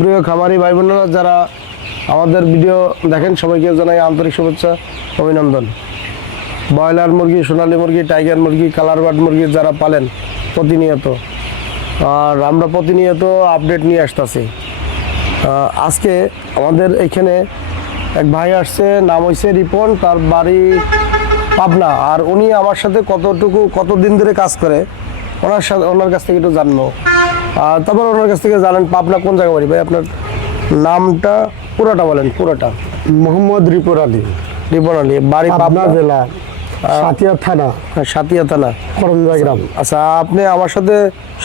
প্রিয় খামারি ভাই বোনেরা যারা আমাদের ভিডিও দেখেন, সবাইকে জানাই আন্তরিক শুভেচ্ছা, অভিনন্দন। ব্রয়লার মুরগি, সোনালী মুরগি, টাইগার মুরগি কালার বার্ড মুরগি যারা পালেন, প্রতিনিয়ত, আর আমরা প্রতিনিয়ত আপডেট নিয়ে আসতেছি। আজকে আমাদের এখানে এক ভাই আসছে, নাম হয়েছে রিপন, তার বাড়ি পাবনা, আর উনি আমার সাথে কতটুকু, কতদিন ধরে কাজ করে, ওনার সাথে ওনার কাছ থেকে একটু জানব। আর তারপর ওনার কাছ থেকে জানেন পাবনা কোন জায়গা বাড়ি? ভাই আপনার নামটা পুরোটা বলেন পুরোটা। মোহাম্মদ রিপুর আলী। রিপন আলী বাড়ি পাবনা জেলা সাতিয়া থানা। সাতিয়া থানা। করমজা গ্রাম। আচ্ছা আপনি আমার সাথে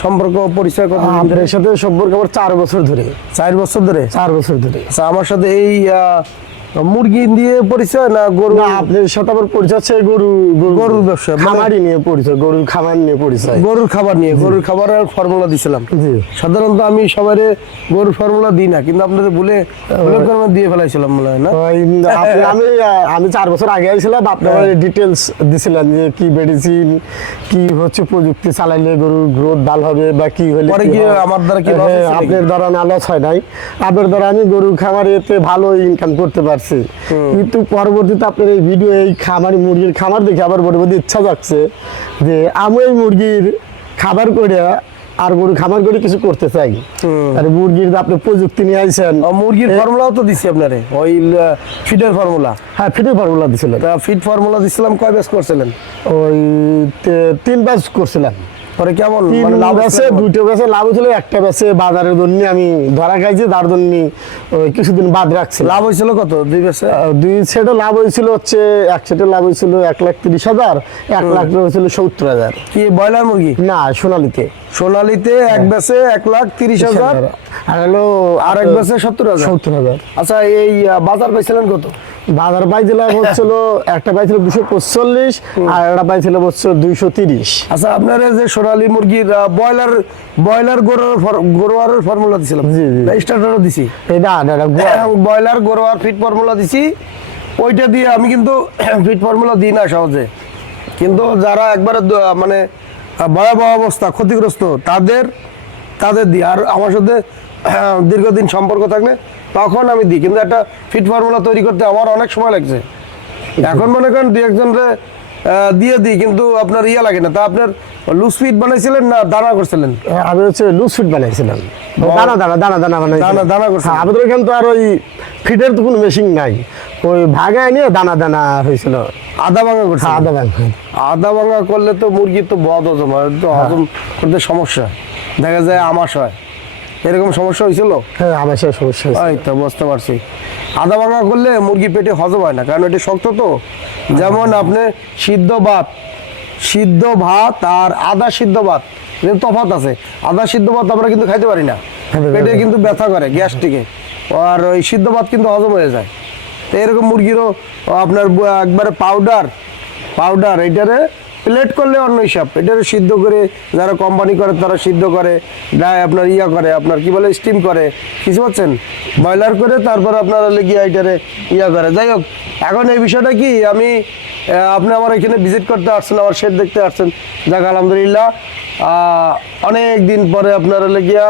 সম্পর্ক পরিচয় কত আমাদের সাথে সম্পর্ক আমার চার বছর ধরে। চার বছর ধরে? চার বছর ধরে। আচ্ছা আমার সাথে এই মুরগি দিয়ে পরিচয় না গরু? আপনার পরিচয় গরু গরুর ব্যবসা, মানে- খামারি নিয়ে পরিচয় গরুর খামার নিয়ে পরিচয়। গরুর খাবার নিয়ে গরুর খাবারের ফর্মুলা দিছিলাম। সাধারণত আমি গরুর ফর্মুলা দিই না কিন্তু আপনাদের বলে দিয়ে ফেলাইছিলাম মনে হয় না? আমি আমি চার বছর আগে আইছিলাম আপনার ডিটেলস দিছিলেন যে কি মেডিসিন কি হচ্ছে প্রযুক্তি চালাইলে গরুর গ্রোথ ভালো হবে বা কি হলে পরে কি আমার দ্বারা কি হ্যাঁ, আপনার দ্বারা না লস হয় নাই। আপনার দ্বারা আমি গরুর খামারে এতে ভালো ইনকাম করতে পারছি কিন্তু পরবর্তীতে আপনার এই ভিডিও এই খামারি মুরগির খামার দেখে আবার বড় ইচ্ছা যাচ্ছে যে আমি এই মুরগির খাবার করে আর গরু খামার করে কিছু করতে চাই। আর মুরগির আপনি প্রযুক্তি নিয়ে আইছেন মুরগির ফর্মুলাও তো দিছি আপনারে। ওই ফিডের ফর্মুলা। হ্যাঁ ফিটের ফর্মুলা দিছিলেন। তা ফিড ফর্মুলা দিছিলাম কয় ব্যাচ করছিলেন? ওই তিন ব্যাচ করছিলাম। পরে কেমন? মানে লাভ হচ্ছে? দুটো ব্যাচে লাভ হয়েছিল একটা ব্যাচে বাজারের জন্য আমি ধরা খাইছি তার জন্য কিছুদিন বাদ রাখছি। লাভ হয়েছিল কত? দুই ব্যাচে দুই সেটে লাভ হয়েছিল হচ্ছে এক সেটে লাভ হয়েছিল এক লাখ তিরিশ হাজার এক লাখ হয়েছিল সত্তর হাজার। কি ব্রয়লার মুরগি? না সোনালিতে। সোনালিতে এক ব্যাচে এক লাখ তিরিশ হাজার আর হলো আর এক ব্যাচে সত্তর হাজার? সত্তর হাজার। আচ্ছা এই বাজার পাইছিলেন কত? বাজার পাইছিলাম হচ্ছিল একটা পাইছিল দুশো পঁচল্লিশ আর একটা পাইছিল হচ্ছে দুইশো তিরিশ। আচ্ছা আপনার যে সোনালি মুরগির ব্রয়লার ব্রয়লার গরুর গরুয়ারের ফর্মুলা দিছিলাম। জি, জি। স্টার্টারও দিছি। না না, না, ব্রয়লার গরুয়ার ফিট ফর্মুলা দিছি। ওইটা দিয়ে আমি কিন্তু ফিট ফর্মুলা দিই না সহজে। কিন্তু যারা একবারে মানে ভয়াবহ অবস্থা ক্ষতিগ্রস্ত তাদের তাদের দিই। আর আমার সাথে দীর্ঘদিন সম্পর্ক থাকলে তখন আমি দিই। কিন্তু একটা ফিট ফর্মুলা তৈরি করতে আমার অনেক সময় লাগছে। এখন মনে করেন দু একজনরে দিয়ে দিই কিন্তু আপনার ইয়ে লাগে না। তা আপনার লুজ ফিট বানাইছিলেন না দানা করছিলেন? আমি হচ্ছে লুজ ফিট বানাইছিলাম। দানা দানা দানা দানা বানাই দানা- দানা করছিলেন। আমাদের এখানে তো আর ওই ফিটের তো কোনো মেশিন নাই। ওই ভাগায় নিয়ে দানা দানা হয়েছিল। আদা ভাঙা করছে আদা ব্যাংক আদা ভাঙা করলে তো মুরগির তো বদ হজম হয় তো হজম করতে সমস্যা। দেখা যায় আমাশ হয়। এরকম সমস্যা হয়েছিল? হ্যাঁ আমার সে সমস্যা এই তো বুঝতে পারছি। আদা ভাঙা করলে মুরগি পেটে হজম হয় না কারণ এটি শক্ত তো। যেমন আপনি সিদ্ধ ভাত সিদ্ধ ভাত আর আদা সিদ্ধ ভাত এর তফাৎ আছে। আদা সিদ্ধ ভাত আমরা কিন্তু খাইতে পারি না। পেটে কিন্তু ব্যথা করে গ্যাস্ট্রিকে। আর ওই সিদ্ধ ভাত কিন্তু হজম হয়ে যায়। তো এরকম মুরগিরও আপনার একবারে পাউডার পাউডার এটারে প্লেট করলে অন্য হিসাব। এটারে সিদ্ধ করে যারা কোম্পানি করে, তারা সিদ্ধ করে আপনার ইয়া করে, আপনার কি বলে স্টিম করে। কিছু পাচ্ছেন ব্রয়লার করে তারপর আপনার হলে গিয়ে এটারে ইয়া করে। যাই হোক, এখন এই বিষয়টা কি? আমি আপনি আমার এখানে ভিজিট করতে আসছেন, আমার শেড দেখতে আসছেন। যাক, আলহামদুলিল্লাহ। অনেক দিন পরে আপনার হলে গিয়া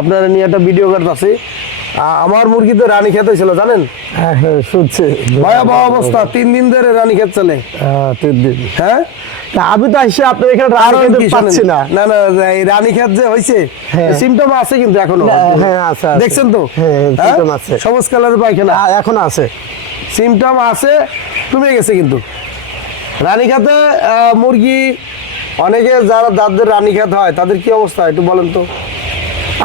আপনার নিয়ে একটা ভিডিও করতেছি। আমার মুরগিতে রানী খেতে ছিল জানেন? হ্যাঁ হ্যাঁ শুনছি। ভয়াবহ অবস্থা তিন দিন ধরে রানী খেত চলে। হ্যাঁ, তিন দিন। হ্যাঁ? আমি তো আপনার এখানে খেতে পাচ্ছি না। না না এই রানী খেত যে হয়েছে হ্যাঁ। সিমটম আছে কিন্তু এখনও। হ্যাঁ, আছে। দেখছেন তো? symptom আছে। সবুজ কালারের পায়খানা। এখন আছে। সিমটম আছে কমে গেছে কিন্তু। রানীখাতে আহ, মুরগি অনেকে যারা যাদের রানীখাত হয় তাদের কি অবস্থা? একটু বলেন তো।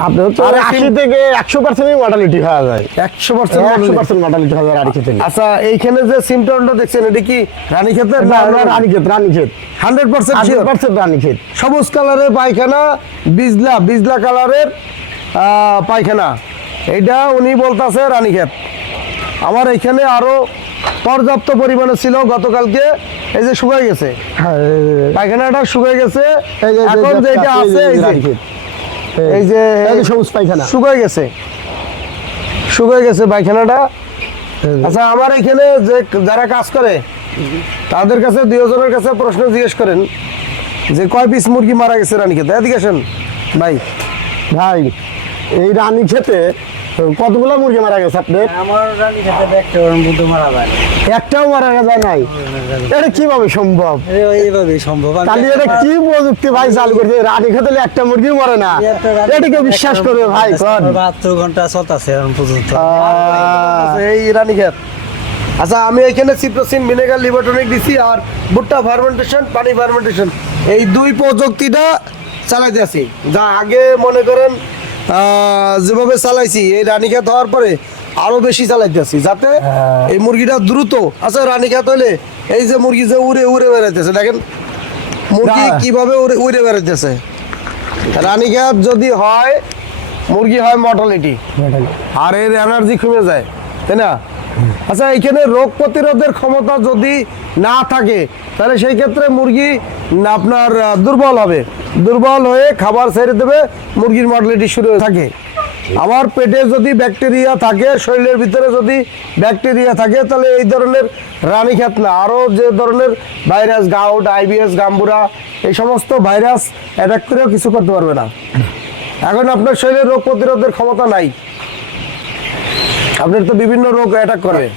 আপনার হচ্ছে আশি থেকে একশো পার্সেন্ট মর্টালিটি হওয়া যায়। একশো পার্সেন্ট একশো পার্সেন্ট মর্টালিটি হওয়া যায় আর আচ্ছা এইখানে যে সিমটমটা দেখছেন এটা কি রানীখাতের না না রানী ক্ষেত হান্ড্রেড পার্সেন্ট আশি পার্সেন্ট রানী সবুজ কালারের পায়খানা বিজলা বিজলা কালারের পায়খানা। এটা উনি বলতেছে রানীক্ষেত। আমার এখানে আরও পর্যাপ্ত পরিমাণে ছিল গতকালকে এই যে শুকাই গেছে। হ্যাঁ পায়খানাটা শুকাই গেছে। এখন যেটা আছে এই যে রানীক্ষেত। এই যে সবুজ পায়খানা। শুকায় গেছে। শুকায় গেছে পায়খানাটা। আচ্ছা আমার এখানে যে যারা কাজ করে তাদের কাছে দুজনের কাছে প্রশ্ন জিজ্ঞেস করেন যে কয় পিস মুরগি মারা গেছে রানী খেতে এদিকে আসেন। ভাই ভাই এই রানী খেতে কতগুলো মুরগি মারা গেছে আমার রানী খেতে মারা যায় একটাও মারা যায় নাই? এটা কীভাবে সম্ভব? এই- সম্ভব। আমি তাহলে এটা কি প্রযুক্তি ভাই চালু করছে রানী খেতে একটা মুরগি মরে না? এটা কেউ বিশ্বাস করবে ভাই কন। বাহাত্তর ঘণ্টা চলতেছে এখন পর্যন্ত। আহ, এই রানীক্ষেত আচ্ছা আমি এখানে সিপ্রোসিন ভিনেগার লিভারটনিক দিছি আর ভুট্টা ফার্মেন্টেশন পানি ফার্মেন্টেশন। এই দুই প্রযুক্তিটা চালাইতে আছি। যা আগে মনে করেন যেভাবে চালাইছি এই রানীক্ষেত হওয়ার পরে আরও বেশি চালাইতেছি যাতে এই মুরগিটা দ্রুত আচ্ছা রানীক্ষেত হলে এই যে মুরগি যে উড়ে উড়ে বেড়াইতেছে দেখেন মুরগি কীভাবে উড়ে উড়ে বেড়াইতেছে। রানীক্ষেত যদি হয় মুরগি হয় মর্টালিটি আর এর এনার্জি কমে যায় তাই না? আচ্ছা এখানে রোগ প্রতিরোধের ক্ষমতা যদি না থাকে, তাহলে সেই ক্ষেত্রে মুরগি আপনার দুর্বল হবে। দুর্বল হয়ে খাবার ছেড়ে দেবে, মুরগির মর্টালিটি শুরু থাকে। আমার পেটে যদি ব্যাকটেরিয়া থাকে, শরীরের ভিতরে যদি ব্যাকটেরিয়া থাকে, তাহলে এই ধরনের রানীক্ষেত না আরও যে ধরনের ভাইরাস, গাউট, আইবিএস, গাম্বুরা, এই সমস্ত ভাইরাস অ্যাটাক করেও কিছু করতে পারবে না। এখন আপনার শরীরে রোগ প্রতিরোধের ক্ষমতা নাই। আপনার তো বিভিন্ন রোগ অ্যাটাক করবে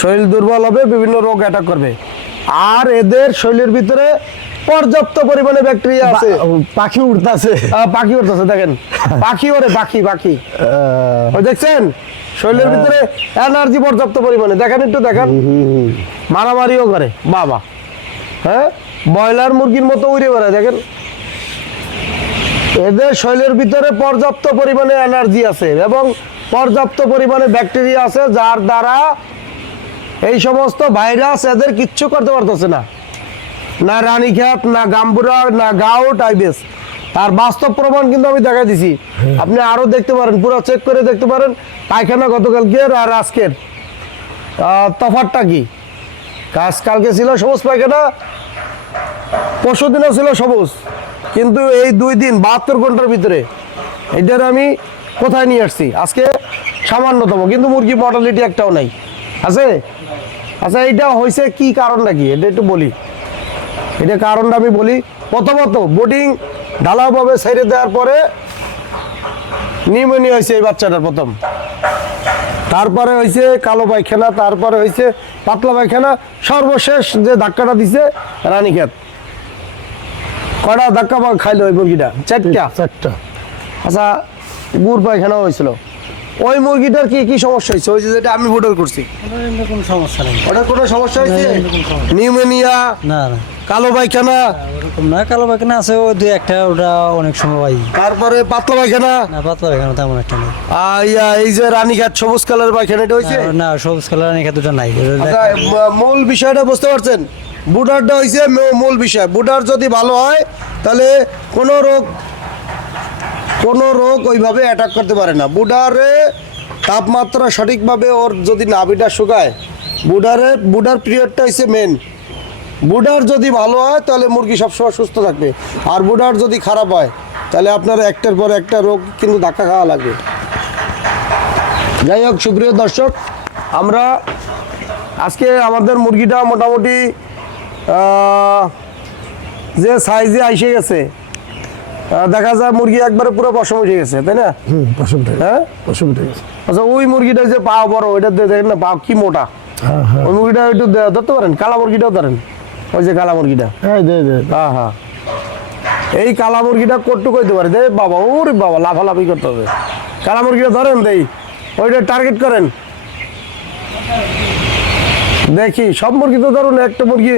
শরীর দুর্বল হবে বিভিন্ন রোগ অ্যাটাক করবে। আর এদের শরীরের ভিতরে পর্যাপ্ত পরিমাণে ব্যাকটেরিয়া আছে। পাখি উঠতেছে পাখি উঠতেছে দেখেন। পাখি ওরে পাখি পাখি। দেখছেন? শরীরের ভিতরে এনার্জি পর্যাপ্ত পরিমাণে। দেখেন একটু দেখেন। মারামারিও করে। বাবা। হ্যাঁ? ব্রয়লার মুরগির মতো উড়ে বেড়ায় দেখেন। এদের শরীরের ভিতরে পর্যাপ্ত পরিমাণে এনার্জি আছে এবং পর্যাপ্ত পরিমাণে ব্যাকটেরিয়া আছে যার দ্বারা এই সমস্ত ভাইরাস এদের কিচ্ছু করতে পারতেছে না। না রানীক্ষেত না গাম্বুরা না গাউট আইবিএস তার বাস্তব প্রমাণ কিন্তু আমি দেখা দিছি। আপনি আরও দেখতে পারেন পুরো চেক করে দেখতে পারেন পায়খানা গতকালকের আর আজকের। আহ, তফাৎটা কি? কাজ কালকে ছিল সবুজ পায়খানা পরশু দিনও ছিল সবুজ। কিন্তু এই দুই দিন বাহাত্তর ঘণ্টার ভিতরে এটার আমি কোথায় নিয়ে আসছি? আজকে সামান্যতম কিন্তু মুরগি মর্টালিটি একটাও নাই। আছে? আচ্ছা এটা হয়েছে কি কারণটা কি? এটা একটু বলি। এটা কারণটা আমি বলি। প্রথমত বোর্ডিং ঢালাওভাবে ছেড়ে দেওয়ার পরে নিউমোনিয়া হয়েছে এই বাচ্চাটার প্রথম। তারপরে হয়েছে কালো পায়খানা তারপরে হয়েছে পাতলা পায়খানা সর্বশেষ যে ধাক্কাটা দিছে রানীক্ষেত। কটা ধাক্কা খাইলো ওই মুরগিটা? চারটা। চারটা। আচ্ছা গুড় পায়খানা হয়েছিল। ওই মুরগিটার কি কি সমস্যা হয়েছে? ওই যে যেটা আমি ভোটার করছি। কোনো সমস্যা নেই। ওটার কোনো সমস্যা হয়েছে? নিউমোনিয়া? না না। কালো পায়খানা? ওরকম না কালো পায়খানা আছে ওই দুই একটা ওটা অনেক সময় হয় তারপরে পাতলা পায়খানা? না পাতলা পায়খানা তেমন একটা নেই। আর ইয়া, এই যে রানীঘাট সবুজ কালার পায়খানা এটা হয়েছে? না, সবুজ কালার অনেক দুটো নাই আচ্ছা মূল বিষয়টা বুঝতে পারছেন? বুডারটা হয়েছে মূল বিষয়। বুডার যদি ভালো হয় তাহলে কোনো রোগ কোনো রোগ ওইভাবে অ্যাটাক করতে পারে না। বুডারে তাপমাত্রা সঠিকভাবে ওর যদি নাভিটা শুকায়, বুডারে, বুডার পিরিয়ডটা হচ্ছে মেন বুডার যদি ভালো হয়, তাহলে মুরগি সবসময় সুস্থ থাকবে। আর বুডার যদি খারাপ হয়, তাহলে আপনার একটার পর একটা রোগ কিন্তু ধাক্কা খাওয়া লাগবে। যাই হোক, সুপ্রিয় দর্শক, আমরা আজকে আমাদের মুরগিটা মোটামুটি যে সাইজে আইসে গেছে দেখা যায় মুরগি একবারে পুরো পশম উঠে গেছে তাই না? হুম অসুবিধা হ্যাঁ? অসুবিধা আচ্ছা ওই মুরগিটা যে পা বড় ওইটা দেখেন না পা কি মোটা? হ্যাঁ হ্যাঁ। ওই মুরগিটা একটু ধরতে পারেন কালা মুরগিটাও ধরেন। ওই যে কালা মুরগিটা। এই দে দে। হ্যাঁ হ্যাঁ। এই কালা মুরগিটা কট্টু কইতে পারে। দে বাবা ওরে বাবা লাফালাফি করতে হবে। কালা মুরগিটা ধরেন দেই। ওইটা টার্গেট করেন। দেখি সব মুরগি তো ধরুন একটা মুরগি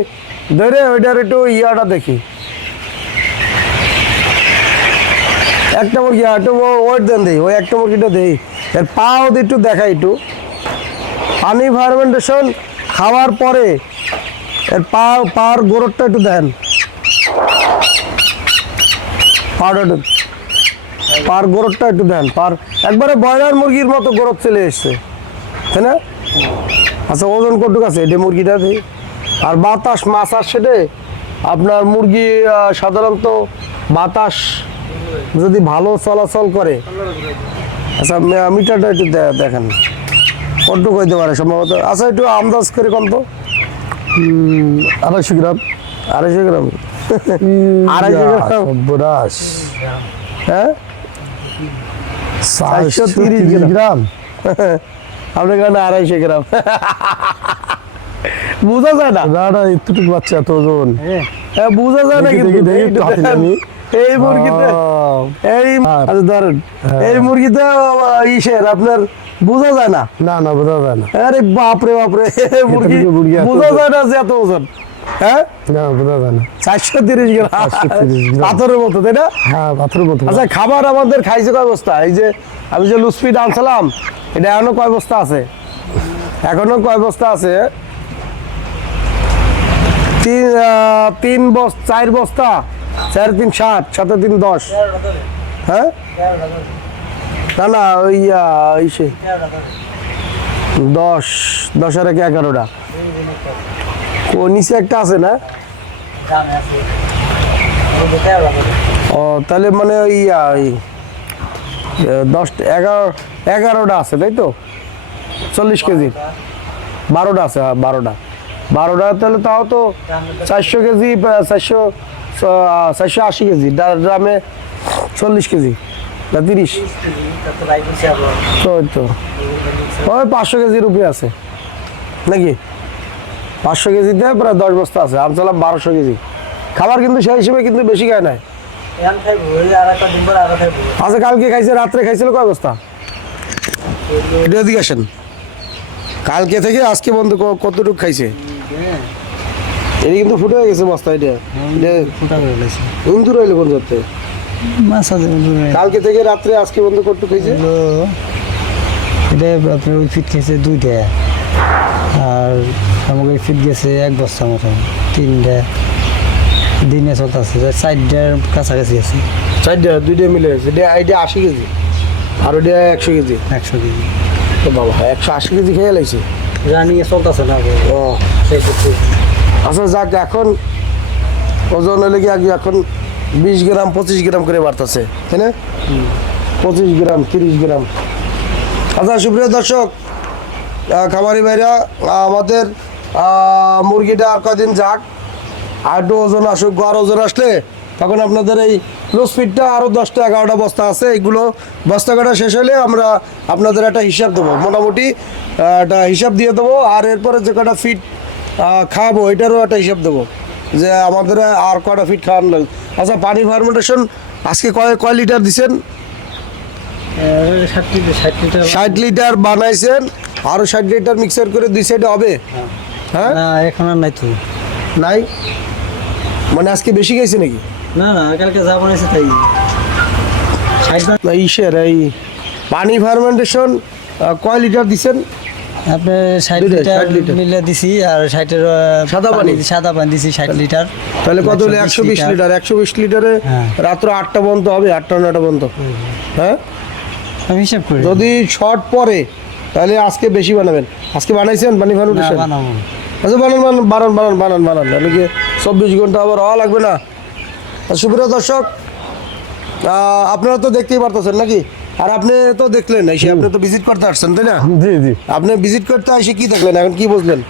ধরে ওইটার একটু ইয়াটা দেখি। একটা মুরগি একটু ওয়েট দেন দেই, ওই একটা মুরগিটা দেই। এর পাও দিয়ে একটু দেখাই একটু। পানি ফার্মেন্টেশন খাওয়ার পরে এর পা পার গোড়টা একটু দেন। পাউডার পার গোড়টা একটু দেন। পার একবারে ব্রয়লার মুরগির মতো গোড়ত চলে এসছে। তাই না? আচ্ছা ওজন কটুক আছে? এটা মুরগিটা আর বাতাস, মাছ আর সেটে আপনার মুরগি সাধারণত বাতাস যদি ভালো চলাচল করে আচ্ছা মিটারটা একটু দেখেন। কটুক হইতে পারে সম্ভবত? আচ্ছা একটু আন্দাজ করে কম তো। আড়াইশো গ্রাম। আড়াইশো গ্রাম? আড়াইশো গ্রাম? হ্যাঁ? চারশো তিরিশ গ্রাম। আপনার কাছে আড়াইশো গ্রাম? বোঝা যায় না। বাচ্চা এত ওজন হ্যাঁ বোঝা যায় না কিন্তু। দেখি, একটু হাতে। এই মুরগিতে এই হ্যাঁ। আচ্ছা ধরেন। এই মুরগিতে ইসের আপনার বোঝা যায় না? না না বোঝা যায় না। আরে বাপরে বাপরে। মুরগি এত বোঝা যায় না যে এত ওজন। হ্যাঁ? না বোঝা যায় না। চারশো তিরিশ গ্রাম। পাথরের মতো তাই না? হ্যাঁ পাথরের মতো। আচ্ছা খাবার আমাদের খাইছে কয় বস্তা? এই যে আমি যে আনছিলাম এটা এখনও কয় বস্তা আছে? এখনও কয় বস্তা আছে? তিন তিন বস্তা চার বস্তা? চার তিন সাত সাথে তিন দশ। হ্যাঁ? না না ওই ইসে দশ দশ আর এগারোটা। ও নিচে একটা আছে না? ও তাহলে মানে ওই দশটা এগারো এগারোটা আছে তাই তো? চল্লিশ কেজি। বারোটা আছে হ্যাঁ, বারোটা। বারোটা তাহলে তাও তো চারশো কেজি চারশো চারশো আশি কেজি ড্রামে চল্লিশ কেজি না তিরিশ? ওই তো। ওই পাঁচশো কেজির উপরে আছে। নাকি? পাঁচশো কেজিতে প্রায় দশ বস্তা আছে। আমি চালাম বারোশো কেজি। খাবার কিন্তু সেই হিসেবে কিন্তু বেশি খায় নাই। আচ্ছা কালকে খাইছে, রাত্রে খাইছিল কয় বস্তা? এটা আসেন। কালকে থেকে আজকে বন্ধু কতটুকু খাইছে? এটা কিন্তু ফুটে গেছে বস্তা এটা। এটা হিন্দু রইল কোন যাতে কালকে থেকে রাত্রে আজকে বন্ধ খাইছে হলো এটা আপনার ওই ফিট খেয়েছে দুইটা। আর আমাকে ফিট গেছে এক বস্তা মতন তিনটা। দিনে চলতেছে চারটার কাছাকাছি আছে। চারটা দুইটা মিলে গেছে এটা এটা আশি কেজি। আর ওটা একশো কেজি। একশো কেজি। তো বাবা একশো আশি কেজি খেয়ে লাইছে। রানিংয়ে চলতেছে না ও। আচ্ছা যাক, এখন ওজন হলে কি এখন বিশ গ্রাম, পঁচিশ গ্রাম করে বাড়তেছে, তাই না? পঁচিশ গ্রাম, তিরিশ গ্রাম। আচ্ছা সুপ্রিয় দর্শক খামারি ভাইরা, আমাদের মুরগিটা আর কদিন যাক আর একটু ওজন আসুক আর ওজন আসলে, তখন আপনাদের এই লুজ ফিটটা আরও দশটা এগারোটা বস্তা আছে, এগুলো বস্তা কাটা শেষ হলে আমরা আপনাদের একটা হিসাব দেবো। মোটামুটি একটা হিসাব দিয়ে দেবো, আর এরপরে যে কটা ফিট খাওয়াবো এটারও একটা হিসাব দেবো যে আমাদের আর কটা ফিট খাওয়ানো লাগবে আচ্ছা পানি ফার্মেন্টেশন আজকে কয় কয় লিটার দিছেন? ষাট লিটার বানাইছেন আরও ষাট লিটার মিক্সার করে দুই সাইডে হবে? হ্যাঁ? এখন আর নাই তো। নাই? মানে আজকে বেশি গেছে নাকি? না না কালকে যা বানাইছে তাই। ইসের এই পানি ফার্মেন্টেশন কয় লিটার দিছেন? আপনার ষাট লিটার 60 লিটার। মিলে দিছি আর ষাটের সাদা পানি? সাদা পানি দিছি ষাট লিটার। তাহলে কত হলো? একশো বিশ লিটার একশো বিশ লিটারে হ্যাঁ। রাত্র আটটা পর্যন্ত হবে আটটা নটা পর্যন্ত। হ্যাঁ? আমি হিসাব করি। যদি শর্ট পরে তাহলে আজকে বেশি বানাবেন। আজকে বানাইছেন? পানি না, ফার্মেন্টেশন বানাবো। আচ্ছা বানান বানান বানান বানান বানান বানান। তাহলে কি চব্বিশ ঘণ্টা আবার হওয়া লাগবে না? সুপ্রিয় দর্শক আপনারা তো দেখতেই পারতেছেন নাকি? আর আপনি তো দেখলেন আপনি তো ভিজিট করতে আসছেন তাই না? জি জি। আপনি ভিজিট করতে এসে কি দেখলেন? এখন কি বুঝলেন?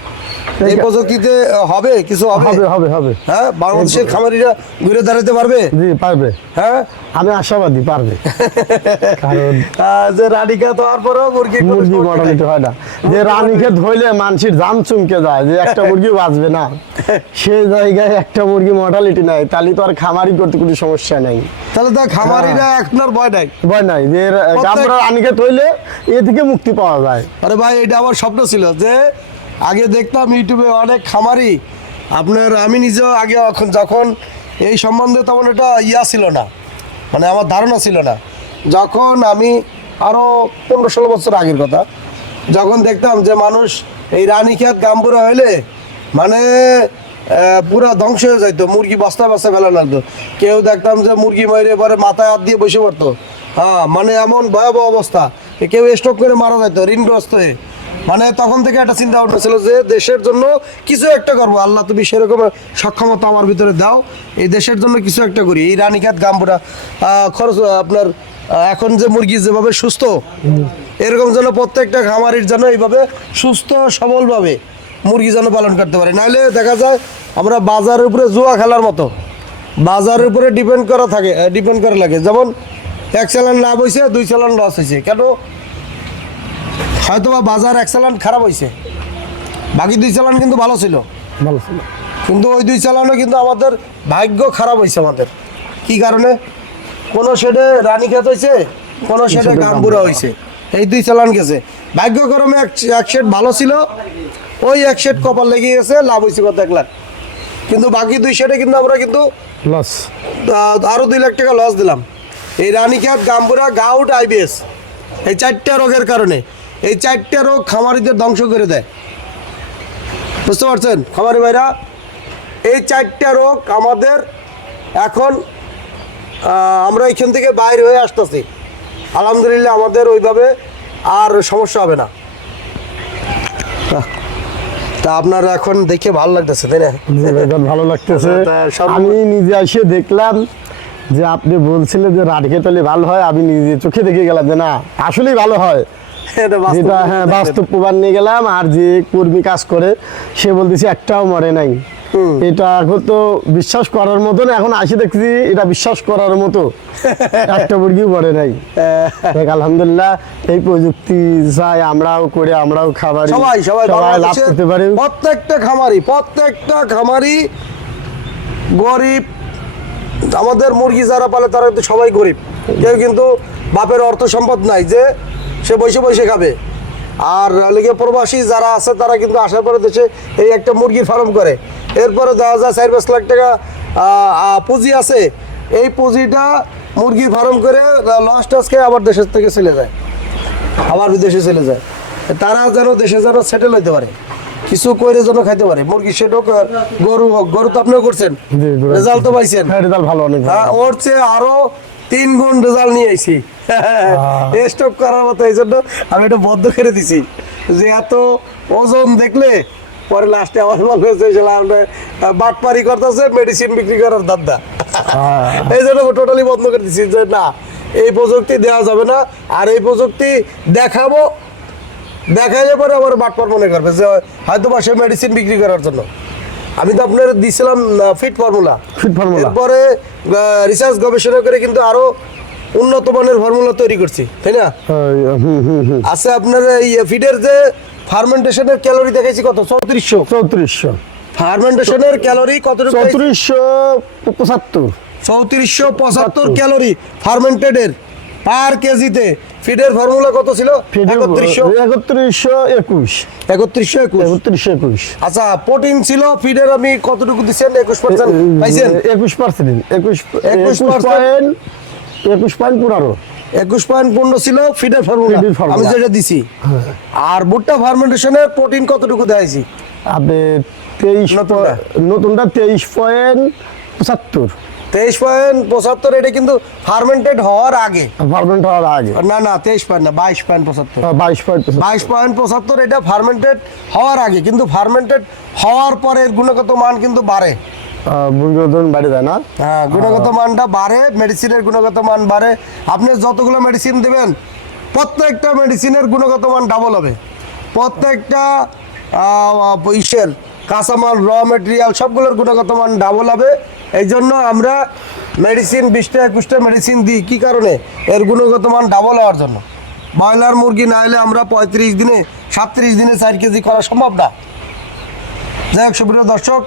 এই প্রযুক্তিতে হবে? কিছু হবে? হবে হবে হ্যাঁ? বাংলাদেশের খামারিরা ঘুরে দাঁড়াতে পারবে? জি পারবে। হ্যাঁ? আমি আশাবাদী পারবে। কারণ যে রানিকা তো আর পরেও মুরগি মুরগি হয় না। যে রানীকে ধরলে মানুষের জাম চুমকে যায় যে একটা মুরগি বাঁচবে না। সেই জায়গায় একটা মুরগি মডালিটি নাই তাহলে তো আর খামারি করতে কোনো সমস্যা নাই। তাহলে তো খামারিরা এখন আর ভয় নাই? ভয় নাই যে গামরা রানীকে ধরলে এ থেকে মুক্তি পাওয়া যায়। আরে ভাই এটা আমার স্বপ্ন ছিল যে আগে দেখতাম ইউটিউবে অনেক খামারি। আপনার আমি নিজেও আগে এখন যখন এই সম্বন্ধে তেমন এটা ইয়া ছিল না মানে আমার ধারণা ছিল না। যখন আমি আরও পনেরো ষোলো বছর আগের কথা, যখন দেখতাম যে মানুষ এই রানীক্ষেত গাম্বুরা হইলে মানে পুরা ধ্বংস হয়ে যাইতো, মুরগি বস্তা বস্তা ফেলা লাগতো। কেউ দেখতাম যে মুরগি মারে পরে মাথায় হাত দিয়ে বসে পড়তো। হ্যাঁ মানে এমন ভয়াবহ অবস্থা কেউ স্ট্রোক করে মারা যাইতো, ঋণগ্রস্ত হয়ে। মানে তখন থেকে একটা চিন্তা ভাবনা ছিল যে দেশের জন্য কিছু একটা করব। আল্লাহ তুমি সেরকম সক্ষমতা আমার ভিতরে দাও। এই দেশের জন্য কিছু একটা করি। এই রানীখাত গাম্বুরা আহ, খরচ আপনার এখন যে মুরগি যেভাবে সুস্থ এরকম যেন প্রত্যেকটা খামারির যেন এইভাবে সুস্থ সবলভাবে মুরগি যেন পালন করতে পারে। নাহলে দেখা যায় আমরা বাজারের উপরে জুয়া খেলার মতো। বাজারের উপরে ডিপেন্ড করা থাকে ডিপেন্ড করা লাগে। যেমন এক চালান লাভ হয়েছে দুই চালান লস হয়েছে কেন? হয়তো বা বাজার এক চালান খারাপ হয়েছে বাকি দুই চালান কিন্তু ভালো ছিল। ভালো ছিল। কিন্তু ওই দুই চালানও কিন্তু আমাদের ভাগ্য খারাপ হয়েছে আমাদের। কি কারণে? কোনো শেডে রানী খেত হয়েছে কোনো শেডে গাম্বুরা হয়েছে এই দুই চালান গেছে। ভাগ্যক্রমে এক এক শেড ভালো ছিল ওই এক শেড কপাল লেগে গেছে লাভ হয়েছে কত এক লাখ। কিন্তু বাকি দুই শেডে কিন্তু আমরা কিন্তু লস আরও দুই লাখ টাকা লস দিলাম। এই রানীক্ষেত গাম্বুরা গাউট আইবিএস এই চারটা রোগের কারণে। এই চারটা রোগ খামারিদের ধ্বংস করে দেয়। বুঝতে পারছেন? খামারি ভাইরা এই চারটা রোগ আমাদের এখন আমরা এখান থেকে বাইরে হয়ে আসতেছি। আলহামদুলিল্লাহ আমাদের ওইভাবে আর সমস্যা হবে না। তা আপনার এখন দেখে ভালো লাগতেছে তাই না? ভালো লাগতেছে। আমি নিজে এসে দেখলাম যে আপনি বলছিলেন যে রাটকে তলে ভালো হয় আমি নিজে চোখে দেখে গেলাম যে না আসলেই ভালো হয়। যেটা হ্যাঁ বাস্তব প্রমাণ নিয়ে গেলাম আর যে কর্মী কাজ করে সে বলতেছে একটাও মরে নাই। এটা এখন তো বিশ্বাস করার মতো না এখন আসি দেখছি এটা বিশ্বাস করার মতো। একটা মুরগিও মরে নাই। আলহামদুলিল্লাহ এই প্রযুক্তি চাই আমরাও করে আমরাও খাবারি সবাই সবাই লাভ করতে পারি। প্রত্যেকটা খামারি প্রত্যেকটা খামারি গরিব আমাদের মুরগি যারা পালে তারা কিন্তু সবাই গরিব। কেউ কিন্তু বাপের অর্থ সম্পদ নাই যে সে বসে বসে খাবে। আর লিগে প্রবাসী যারা আছে তারা কিন্তু আসার পরে দেশে এই একটা মুরগির ফার্ম করে। এরপরে দেওয়া যায় চার পাঁচ লাখ টাকা পুঁজি আছে। এই পুঁজিটা মুরগির ফার্ম করে লস খেয়ে আবার দেশের থেকে চলে যায়। আবার বিদেশে চলে যায়। তারা যেন দেশে যেন সেটেল হইতে পারে। কিছু করে যেন খাইতে পারে। মুরগি সেট হোক গরু হোক। গরু তো আপনিও করছেন। রেজাল্ট তো পাইছেন। হ্যাঁ রেজাল্ট ভালো অনেক হ্যাঁ, ওর চেয়ে আরও তিন গুণ রেজাল্ট নিয়ে আইছি। স্টপ করার মতো এই জন্য আমি এটা বদ্ধ করে দিছি। যে এত ওজন দেখলে পরে লাস্টে আমার মনে হয়েছে আমরা বাটপারি করতেছে মেডিসিন বিক্রি করার দাদা। এই জন্য টোটালি বন্ধ করে দিছি যে না এই প্রযুক্তি দেওয়া যাবে না। আর এই প্রযুক্তি দেখাবো দেখাইলে পরে আবার বাটপার মনে করবে যে হয়তো বা সে মেডিসিন বিক্রি করার জন্য। আমি তো আপনার দিছিলাম ফিট ফর্মুলা ফিট ফর্মুলা এরপরে রিসার্চ গবেষণা করে কিন্তু আরও উন্নত মানের ফর্মুলা তৈরি করছি তাই না? হুম হুম হুম আছে আপনার এই ফিডের যে ফার্মেন্টেশনের ক্যালোরি দেখাইছি কত? চৌত্রিশশো। চৌত্রিশশো। ফার্মেন্টেশনের ক্যালোরি কতটুকু চৌত্রিশশো পঁচাত্তর। চৌত্রিশশো পঁচাত্তর ক্যালোরি ফার্মেন্টেডের পার কেজিতে ফিডের ফর্মুলা কত ছিল? একত্রিশশো? একুশ। একত্রিশশো একুশ? একত্রিশশো একুশ। আচ্ছা প্রোটিন ছিল ফিডের আমি কতটুকু দিচ্ছেন একুশ পার্সেন্ট পাইছেন? একুশ পার্সেন্ট একুশ 21% একুশ পয়েন্ট একুশ পয়েন্ট পনেরো। একুশ পয়েন্ট পনেরো ছিল ফিডের ফর্মুলা। আমি যেটা দিছি। আর ভুট্টা ফার্মেন্টেশনের প্রোটিন কতটুকু দেখাইছি আপনি তেইশ? নতুনটা। তেইশ পয়েন্ট পঁচাত্তর। তেইশ পয়েন্ট পঁচাত্তর এটা কিন্তু ফার্মেন্টেড হওয়ার আগে। পারমেন্ট হওয়ার আগে। না না তেইশ পয়েন্ট না বাইশ পয়েন্ট পঁচাত্তর। বাইশ পয়েন্ট বাইশ পয়েন্ট পঁচাত্তর এটা ফার্মেন্টেড হওয়ার আগে কিন্তু ফার্মেন্টেড হওয়ার পরে গুণগত মান কিন্তু বাড়ে। ওজন বাড়ে যায় না? হ্যাঁ গুণগত মানটা বাড়ে মেডিসিনের গুণগত মান বাড়ে। আপনি যতগুলো মেডিসিন দেবেন প্রত্যেকটা মেডিসিনের গুণগত মান ডাবল হবে। প্রত্যেকটা ইসের কাঁচামাল র মেটেরিয়াল সবগুলোর গুণগত মান ডাবল হবে। এই জন্য আমরা মেডিসিন বিশটা একুশটা মেডিসিন দিই। কী কারণে? এর গুণগত মান ডাবল হওয়ার জন্য। ব্রয়লার মুরগি না হলে আমরা পঁয়ত্রিশ দিনে, সাতত্রিশ দিনে চার কেজি করা সম্ভব না। যাই হোক, সুপ্রিয় দর্শক,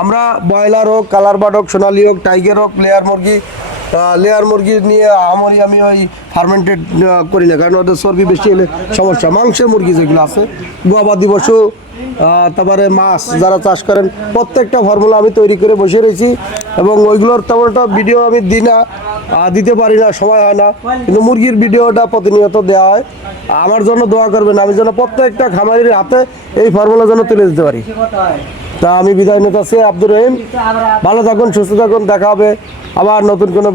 আমরা ব্রয়লার হোক কালার বার্ড হোক, সোনালি হোক, টাইগার হোক, লেয়ার মুরগি লেয়ার মুরগি নিয়ে আমারই আমি ওই ফার্মেন্টেড করি না। কারণ ওদের চর্বি বেশি হলে সমস্যা। মাংসের মুরগি যেগুলো আছে, গোয়াবাদি পশু তারপরে মাছ যারা চাষ করেন, প্রত্যেকটা ফর্মুলা আমি তৈরি করে বসে রয়েছি এবং ওইগুলোর তেমন একটা ভিডিও আমি দিই না দিতে পারি না, সময় হয় না। কিন্তু মুরগির ভিডিওটা প্রতিনিয়ত দেওয়া হয়। আমার জন্য দোয়া করবেন, আমি যেন প্রত্যেকটা খামারির হাতে এই ফর্মুলা যেন তুলে দিতে পারি। তা আমি বিদায় নিতে আছি আব্দুর রহিম। ভালো থাকুন, সুস্থ থাকুন, দেখা হবে আবার নতুন কোনো